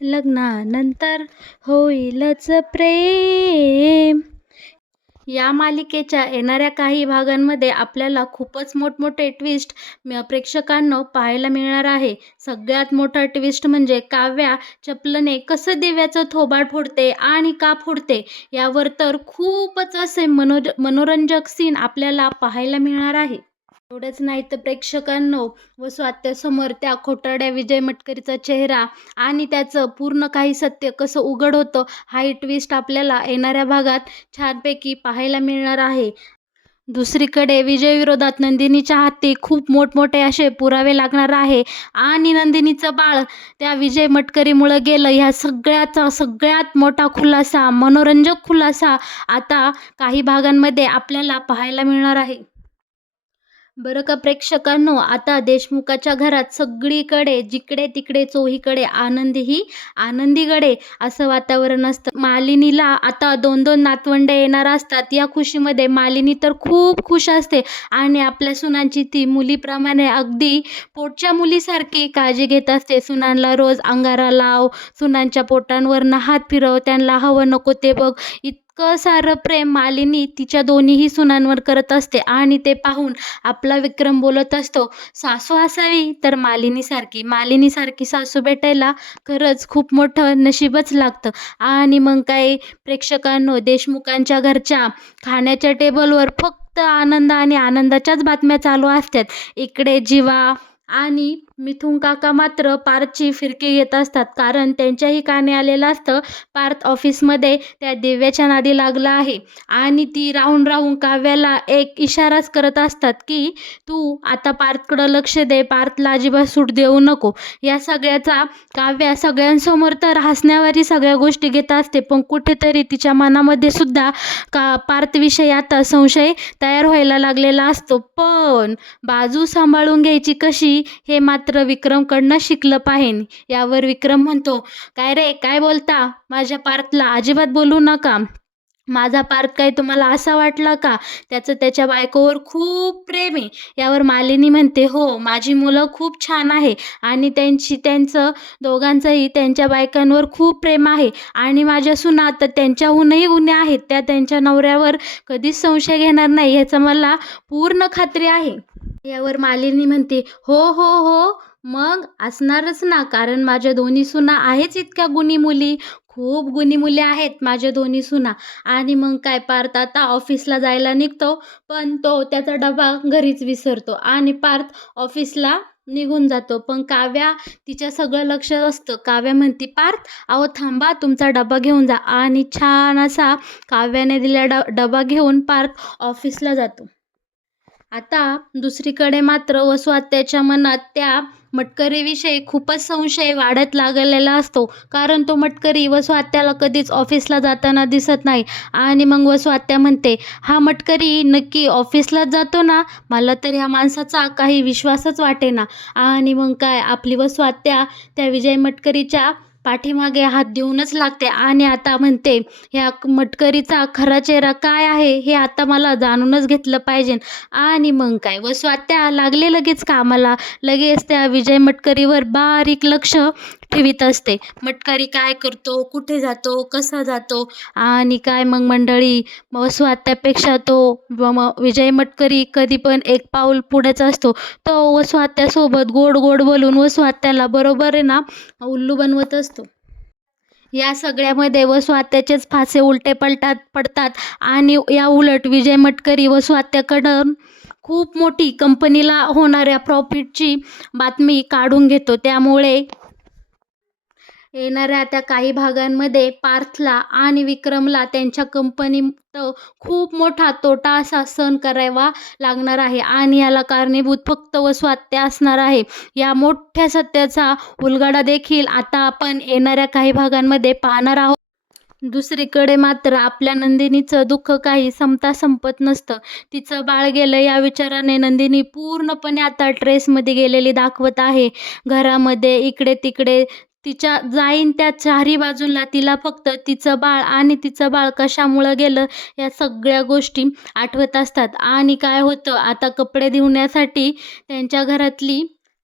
लग्नानंतर होईलच प्रेम. या मालिकेच्या येणाऱ्या काही भागांमध्ये आपल्याला खूपच मोठमोठे ट्विस्ट प्रेक्षकांना पाहायला मिळणार आहे. सगळ्यात मोठा ट्विस्ट म्हणजे काव्या चपलने कसं दिव्याचं थोबाड फोडते आणि का फोडते, यावर तर खूपच असे मनोरंजक सीन आपल्याला पाहायला मिळणार आहे. एवढंच नाही तर प्रेक्षकांनो व स्वात्यासमोर त्या खोटारड्या विजय मटकरीचा चेहरा आणि त्याचं पूर्ण काही सत्य कसं उघड होतं, हाही ट्विस्ट आपल्याला येणाऱ्या भागात छानपैकी पाहायला मिळणार आहे. दुसरीकडे विजय विरोधात नंदिनीच्या हाती खूप मोठमोठे असे पुरावे लागणार आहे आणि नंदिनीचं बाळ त्या विजय मटकरीमुळं गेलं, ह्या सगळ्याचा सगळ्यात मोठा खुलासा, मनोरंजक खुलासा आता काही भागांमध्ये आपल्याला पाहायला मिळणार आहे. बरं का प्रेक्षकांनो, आता देशमुखाच्या घरात सगळीकडे जिकडे तिकडे चोहीकडे आनंदीकडे असं वातावरण असतं. मालिनीला आता 2-2 नातवंडे येणार असतात. या खुशीमध्ये मालिनी तर खूप खुश असते आणि आपल्या सुनांची ती मुलीप्रमाणे अगदी पोटच्या मुलीसारखी काळजी घेत असते. सुनांना रोज अंगारा लाव, सुनांच्या पोटांवरनं हात फिरव, त्यांना हवं नको ते बघ, इतकं सारं प्रेम मालिनी तिच्या दोन्हीही सुनांवर करत असते आणि ते पाहून आपला विक्रम बोलत असतो, सासू असावी तर मालिनीसारखी सासू भेटायला खरंच खूप मोठं नशीबच लागतं. आणि मग काय प्रेक्षकांनो, देशमुखांच्या घरच्या खाण्याच्या टेबलवर फक्त आनंद आणि आनंदाच्याच बातम्या चालू असतात. इकडे जीवा आणि मिथुन काका मात्र पार्थची फिरकी घेत असतात, कारण त्यांच्याही कानी आलेलं असतं पार्थ ऑफिसमध्ये त्या दिव्याच्या नादी लागला आहे आणि ती राहून राहून काव्याला एक इशाराच करत असतात की तू आता पार्थकडं लक्ष दे, पार्थला अजिबात सूट देऊ नको. या सगळ्याचा काव्या सगळ्यांसमोर तर हसण्यावारी सगळ्या गोष्टी घेत असते, पण कुठेतरी तिच्या मनामध्ये सुद्धा पार्थविषयी आता संशय तयार व्हायला लागलेला असतो. पण बाजू सांभाळून घ्यायची कशी हे मात्र विक्रमकडनं शिकलं पाहिजे. यावर विक्रम म्हणतो, काय रे, काय बोलता, माझ्या पार्थला अजिबात बोलू नका. माझा पार्थ काय तुम्हाला असा वाटला का, त्याचं त्याच्या बायकोवर खूप प्रेम आहे. यावर मालिनी म्हणते, हो, माझी मुलं खूप छान आहे आणि त्यांचं दोघांचंही त्यांच्या बायकांवर खूप प्रेम आहे आणि माझ्या सुना तर त्यांच्याहूनही गुन्हे आहेत, त्या त्यांच्या नवऱ्यावर कधीच संशय घेणार नाही, ह्याचं मला पूर्ण खात्री आहे. यावर मालिनी म्हणते, हो हो हो, मग असणारच ना, कारण माझ्या दोन्ही सुना आहेच इतक्या गुणी मुली, खूप गुणी मुली आहेत माझ्या दोन्ही सुना. आणि मग काय, पार्थ आता ऑफिसला जायला निघतो, पण तो त्याचा डबा घरीच विसरतो आणि पार्थ ऑफिसला निघून जातो. पण काव्या, तिच्या सगळं लक्ष असतं. काव्या म्हणते, पार्थ अहो थांबा, तुमचा डबा घेऊन जा. आणि छान असा काव्याने दिलेला डबा घेऊन पार्थ ऑफिसला जातो. आता दुसरीकडे मात्र वसुआत्याच्या मनात त्या मटकरीविषयी खूपच संशय वाढत लागलेला असतो, कारण तो मटकरी वसुआत्याला कधीच ऑफिसला जाताना दिसत नाही. आणि मग वसुआत्या म्हणते, हा मटकरी नक्की ऑफिसलाच जातो ना, मला तर ह्या माणसाचा काही विश्वासच वाटेना. आणि मग काय, आपली वसुआत्या त्या विजय मटकरीच्या पाठीमागे हात देऊनच लागते आणि आता म्हणते, ह्या मटकरीचा खरा चेहरा काय आहे हे आता मला जाणूनच घेतलं पाहिजे. आणि मग काय, वसुआत्या लागले लगेच कामाला. लगेच त्या विजय मटकरीवर बारीक लक्ष ठेवीत असते. मटकरी काय करतो, कुठे जातो, कसा जातो. आणि काय मग मंडळी, वसुआत्यापेक्षा तो विजय मटकरी कधी पण एक पाऊल पुढेच असतो. तो वसुआत्यासोबत गोड गोड बोलून वसुआत्याला बरोबर आहे ना उल्लू बनवत असतो. या सगळ्यामध्ये वसुआत्याचेच फासे उलटे पडतात आणि या उलट विजय मटकरी वसुआत्याकडं खूप मोठी कंपनीला होणाऱ्या प्रॉफिटची बातमी काढून घेतो. त्यामुळे येणाऱ्या त्या काही भागांमध्ये पार्थला आणि विक्रमला त्यांच्या कंपनीत खूप मोठा तोटा असा सहन करावा लागणार आहे आणि याला कारणीभूत फक्त वसुआत्या असणार आहे. या मोठ्या सत्याचा उलगडा देखील आता आपण येणाऱ्या काही भागांमध्ये पाहणार आहोत. दुसरीकडे मात्र आपल्या नंदिनीचं दुःख काही संपत नसतं. तिचं बाळ गेलं या विचाराने नंदिनी पूर्णपणे आता ट्रेसमध्ये गेलेली दाखवत आहे. घरामध्ये इकडे तिकडे तिच्या जाईन त्या चारी बाजूला तिला फक्त तिचं बाळ कशामुळं गेलं या सगळ्या गोष्टी आठवत असतात. आणि काय होतं, आता कपडे धुण्यासाठी त्यांच्या घरातली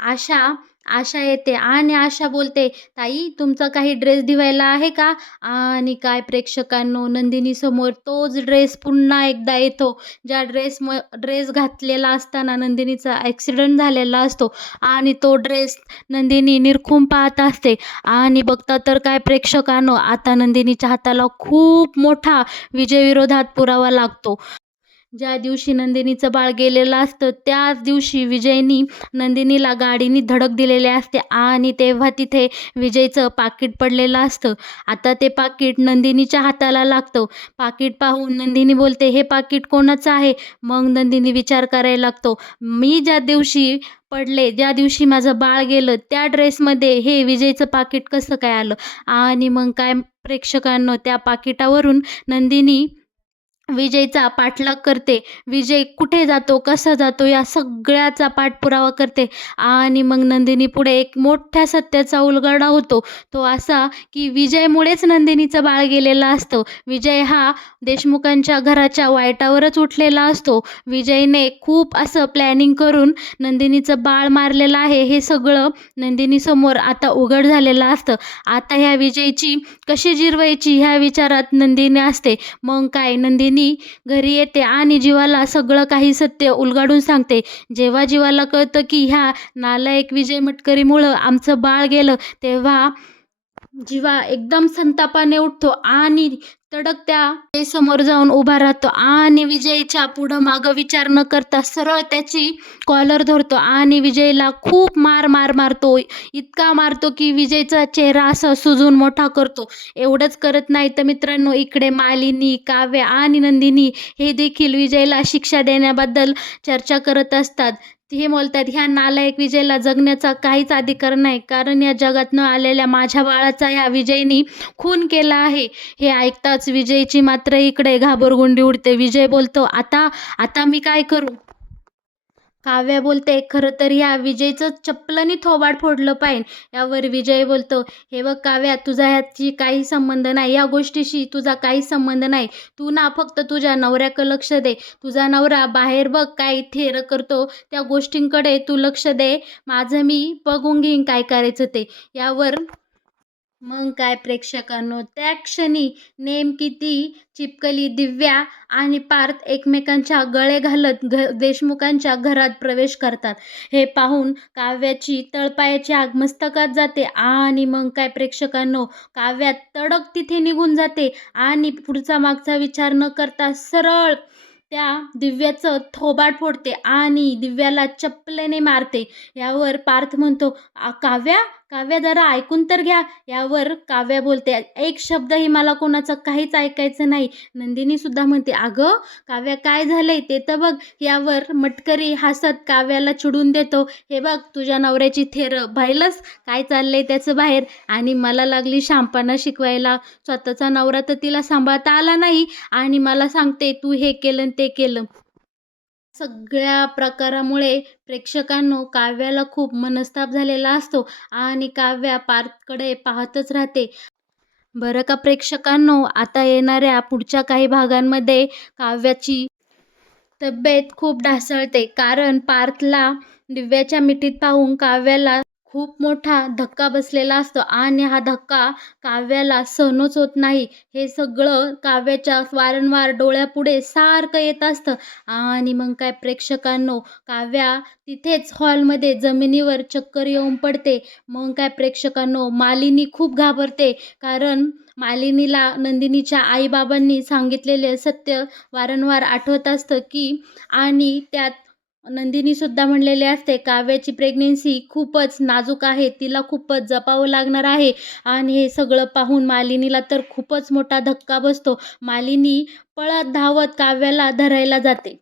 आशा आशा येते आणि आशा बोलते, "ताई तुमचा काही ड्रेस धुवायला आहे का?" आणि काय प्रेक्षकांनो, नंदिनीसमोर तोच ड्रेस पुन्हा एकदा येतो. ज्या ड्रेस घातलेला असताना नंदिनीचा ॲक्सिडेंट झालेला असतो आणि तो ड्रेस नंदिनी निरखून पाहत असते आणि बघता तर काय प्रेक्षकांनो, आता नंदिनीच्या हाताला खूप मोठा विजयविरोधात पुरावा लागतो. ज्या दिवशी नंदिनीचं बाळ गेलेलं असतं त्याच दिवशी विजयनी नंदिनीला गाडीनी धडक दिलेली असते आणि तेव्हा तिथे विजयचं पाकीट पडलेलं असतं. आता ते पाकीट नंदिनीच्या हाताला लागतं. पाकीट पाहून नंदिनी बोलते, "हे पाकीट कोणाचं आहे?" मग नंदिनी विचार करायला लागतो, "मी ज्या दिवशी पडले, ज्या दिवशी माझं बाळ गेलं त्या ड्रेसमध्ये हे विजयचं पाकीट कसं काय आलं?" आणि मग काय प्रेक्षकांनो, त्या पाकिटावरून नंदिनी विजयचा पाठलाग करते. विजय कुठे जातो, कसा जातो या सगळ्याचा पाठपुरावा करते आणि मग नंदिनी पुढे एक मोठ्या सत्याचा उलगडा होतो. तो असा की विजयमुळेच नंदिनीचं बाळ गेलेलं असतं. विजय हा देशमुखांच्या घराच्या वाईटावरच उठलेला असतो. विजयने खूप असं प्लॅनिंग करून नंदिनीचं बाळ मारलेलं आहे हे सगळं नंदिनीसमोर आता उघड झालेलं असतं. आता ह्या विजयची कशी जिरवायची ह्या विचारात नंदिनी असते. मग काय नंदिनी घरी येते आणि जीवाला सगळं काही सत्य उलगडून सांगते. जेव्हा जीवाला कळतं की ह्या नालायक विजय मटकरीमुळं आमचं बाळ गेलं, तेव्हा जीवा एकदम संतापाने उठतो आणि तडक त्या समोर जाऊन उभा राहतो आणि विजयच्या पुढं मागं विचार न करता सरळ त्याची कॉलर धरतो आणि विजयला खूप मारतो. इतका मारतो की विजयचा चेहरा असा सुजून मोठा करतो. एवढंच करत नाही तर मित्रांनो, इकडे मालिनी, काव्य आणि नंदिनी हे देखील विजयला शिक्षा देण्याबद्दल चर्चा करत असतात. हे बोलतात, "ह्या नालायक विजयला जगण्याचा काहीच अधिकार नाही, कारण या जगात न आलेल्या माझ्या बाळाचा ह्या विजयनी खून केला आहे." हे ऐकताच विजयची मात्र इकडे घाबरगुंडी उडते. विजय बोलतो, "आता आता मी काय करू?" काव्या बोलते, "खरं तर ह्या विजयचं चप्पलानी थोबाड फोडलं पाहिजे." यावर विजय बोलतो, "हे बघ काव्या, तुझा ह्याची काही संबंध नाही. या गोष्टीशी तुझा काही संबंध नाही. तू ना फक्त तुझ्या नवऱ्याकडे लक्ष दे. तुझा नवरा बाहेर बघ काय थेर करतो, त्या गोष्टींकडे तू लक्ष दे. माझं मी बघून घेईन काय करायचं ते." यावर मग काय प्रेक्षकांनो, त्या क्षणी नेमकी ती चिपकली दिव्या आणि पार्थ एकमेकांच्या गळे घालत देशमुखांच्या घरात प्रवेश करतात. हे पाहून काव्याची तळपायाची आग मस्तकात जाते आणि मग काय प्रेक्षकांनो, काव्या तडक तिथे निघून जाते आणि पुढचा मागचा विचार न करता सरळ त्या दिव्याचं थोबाड फोडते आणि दिव्याला चप्पलेने मारते. यावर पार्थ म्हणतो, काव्या, काव्या जरा ऐकून तर घ्या." यावर काव्या बोलते, "एक शब्दही मला कोणाचं काहीच ऐकायचं नाही." नंदिनी सुद्धा म्हणते, "अगं काव्या, काय झालंय ते तर बघ." यावर मटकरी हसत काव्याला चिडून देतो, "हे बघ तुझ्या नवऱ्याची थेरं पाहिलंस काय चाललंय त्याचं बाहेर, आणि मला लागली शहाणपणा शिकवायला. स्वतःचा नवरा तर तिला सांभाळता आला नाही आणि मला सांगते तू हे केलं आणि ते केलं." सगळ्या प्रकारामुळे प्रेक्षकांनो, काव्याला खूप मनस्ताप झालेला असतो आणि काव्या पार्थकडे पाहतच राहते. बरं का प्रेक्षकांनो, आता येणाऱ्या पुढच्या काही भागांमध्ये काव्याची तब्येत खूप ढासळते, कारण पार्थला दिव्याच्या मिठीत पाहून काव्याला खूप मोठा धक्का बसलेला असतो आणि हा धक्का काव्याला सहनच होत नाही. हे सगळं काव्याच्या वारंवार डोळ्यापुढे सारखं येत असतं आणि मग काय प्रेक्षकांनो, काव्या तिथेच हॉलमध्ये जमिनीवर चक्कर येऊन पडते. मग काय प्रेक्षकांनो, मालिनी खूप घाबरते, कारण मालिनीला नंदिनीच्या आईबाबांनी सांगितलेले सत्य वारंवार आठवत असतं की, आणि त्यात नंदिनीसुद्धा म्हणलेले असते, काव्याची प्रेग्नेन्सी खूपच नाजूक आहे, तिला खूपच जपावं लागणार आहे. आणि हे सगळं पाहून मालिनीला तर खूपच मोठा धक्का बसतो. मालिनी पळत धावत काव्याला धरायला जाते.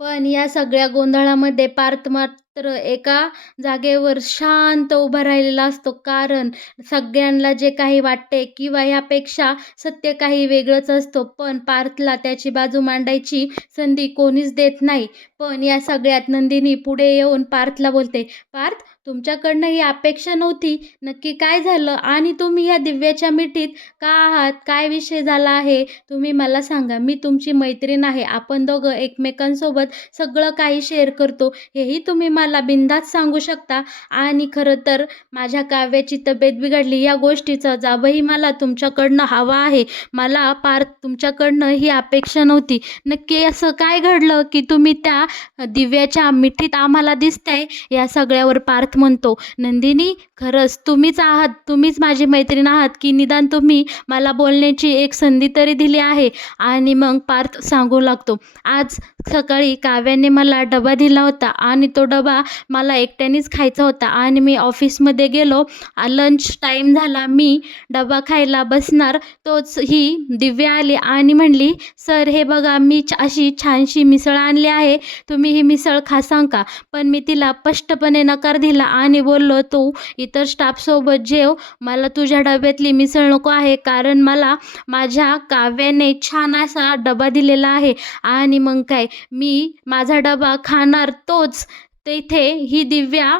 पण या सगळ्या गोंधळामध्ये पार्थ मात्र एका जागेवर शांत उभा राहिलेला असतो, कारण सगळ्यांना जे काही वाटते किंवा ह्यापेक्षा सत्य काही वेगळंच असतो, पण पार्थला त्याची बाजू मांडायची संधी कोणीच देत नाही. पण या सगळ्यात नंदिनी पुढे येऊन पार्थला बोलते, "पार्थ, तुमच्याकडनं ही अपेक्षा नव्हती. नक्की काय झालं आणि तुम्ही ह्या दिव्याच्या मिठीत का आहात? काय विषय झाला आहे? तुम्ही मला सांगा. मी तुमची मैत्रीण आहे. आपण दोघं एकमेकांसोबत सगळं काही शेअर करतो. हेही तुम्ही मला बिनधास्त सांगू शकता आणि खरं तर माझ्या काव्याची तब्येत बिघडली या गोष्टीचा जाबही मला तुमच्याकडनं हवा आहे. मला पार तुमच्याकडनं ही अपेक्षा नव्हती. नक्की असं काय घडलं की तुम्ही त्या दिव्याच्या मिठीत आम्हाला दिसताय? या सगळ्यावर पार्थ म्हणतो, नंदिनी खरंच तुम्हीच आहात, तुम्हीच माझी मैत्रीण आहात की निदान तुम्ही मला बोलण्याची एक संधी तरी दिली आहे. आणि मग पार्थ सांगू लागतो, आज सकाळी काव्याने मला डबा दिला होता आणि तो डबा मला एकट्यानेच खायचा होता आणि मी ऑफिसमध्ये गेलो. लंच टाईम झाला, मी डबा खायला बसणार तोच ही दिव्या आली आणि म्हणली, सर हे बघा मी अशी छानशी मिसळ आणली आहे, तुम्ही ही मिसळ खासाल का? पण मी तिला स्पष्टपणे नकार दिला आणि बोललो, तू इतर स्टाफसोबत जेव, मला तुझ्या डब्यातली मिसळ नको आहे, कारण मला माझ्या काव्याने छान असा डबा दिलेला आहे. आणि मग काय, मी माझा डबा खाणार तोच तेथे ही दिव्या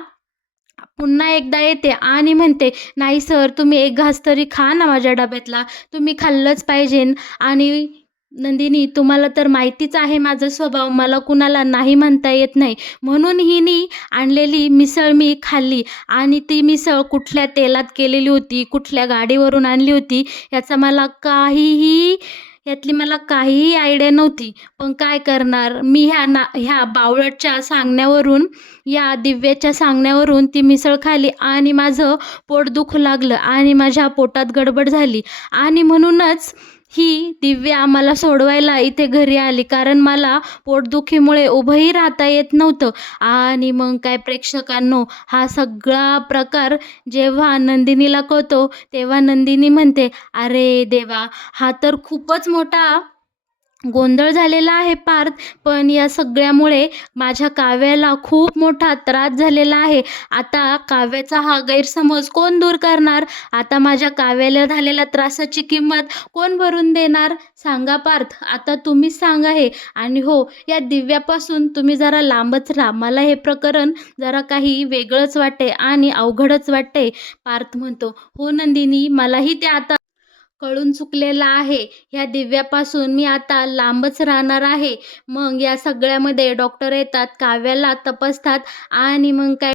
पुन्हा एकदा येते आणि म्हणते, नाही सर तुम्ही एक घास तरी खा ना माझ्या डब्यातला, तुम्ही खाल्लंच पाहिजे. आणि नंदिनी तुम्हाला तर माहितीच आहे माझा स्वभाव, मला कुणाला नाही म्हणता येत नाही. म्हणून हिने आणलेली मिसळ मी खाल्ली आणि ती मिसळ कुठल्या तेलात केलेली होती, कुठल्या गाडीवरून आणली होती यातली मला काहीही आयडिया नव्हती. पण काय करणार, मी ह्या बावळटच्या सांगण्यावरून, या दिव्याच्या सांगण्यावरून ती मिसळ खाल्ली आणि माझं पोट दुखू लागलं आणि माझ्या पोटात गडबड झाली आणि म्हणूनच ही दिव्या मला सोडवायला इथे घरी आली, कारण मला पोटदुखीमुळे उभंही राहता येत नव्हतं. आणि मग काय प्रेक्षकांनो, हा सगळा प्रकार जेव्हा नंदिनीला कळतो तेव्हा नंदिनी म्हणते, अरे देवा, हा तर खूपच मोठा गोंधळ झालेला आहे पार्थ. पण या सगळ्यामुळे माझ्या काव्याला खूप मोठा त्रास झालेला आहे. आता काव्याचा हा गैरसमज कोण दूर करणार? आता माझ्या काव्याला झालेल्या त्रासाची किंमत कोण भरून देणार? सांगा पार्थ, आता तुम्हीच सांगा हे. आणि हो, या दिव्यापासून तुम्ही जरा लांबच राहा. मला हे प्रकरण जरा काही वेगळंच वाटते आणि अवघडच वाटते. पार्थ म्हणतो, हो नंदिनी, मलाही ते आता कळून चुकलेलं आहे. ह्या दिव्यापासून मी आता लांबच राहणार आहे. मग या सगळ्यामध्ये डॉक्टर येतात, काव्याला तपासतात आणि मग काय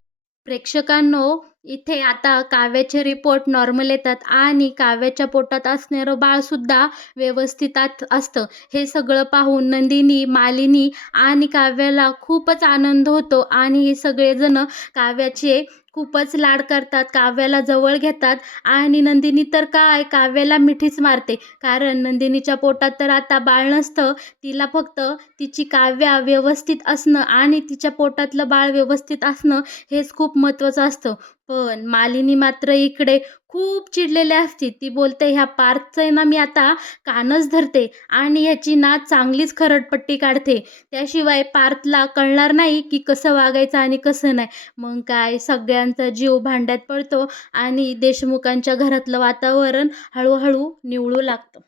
प्रेक्षकांनो, इथे आता काव्याचे रिपोर्ट नॉर्मल येतात आणि काव्याच्या पोटात असणारं बाळसुद्धा व्यवस्थित असतं. हे सगळं पाहून नंदिनी, मालिनी आणि काव्याला खूपच आनंद होतो आणि हे सगळेजण काव्याचे खूपच लाड करतात, काव्याला जवळ घेतात आणि नंदिनी तर काय काव्याला मिठीच मारते, कारण नंदिनीच्या पोटात तर आता बाळ नसतं. तिला फक्त तिची काव्या व्यवस्थित असणं आणि तिच्या पोटातलं बाळ व्यवस्थित असणं हेच खूप महत्त्वाचं असतं. पण मालिनी मात्र इकडे खूप चिडलेली असते. ती बोलते, ह्या पार्थचं ना मी आता कानच धरते आणि ह्याची ना चांगलीच खरडपट्टी काढते. त्याशिवाय पार्थला कळणार नाही की कसं वागायचं आणि कसं नाही. मग काय, सगळ्यांचा जीव भांड्यात पडतो आणि देशमुखांच्या घरातलं वातावरण हळूहळू निवळू लागतं.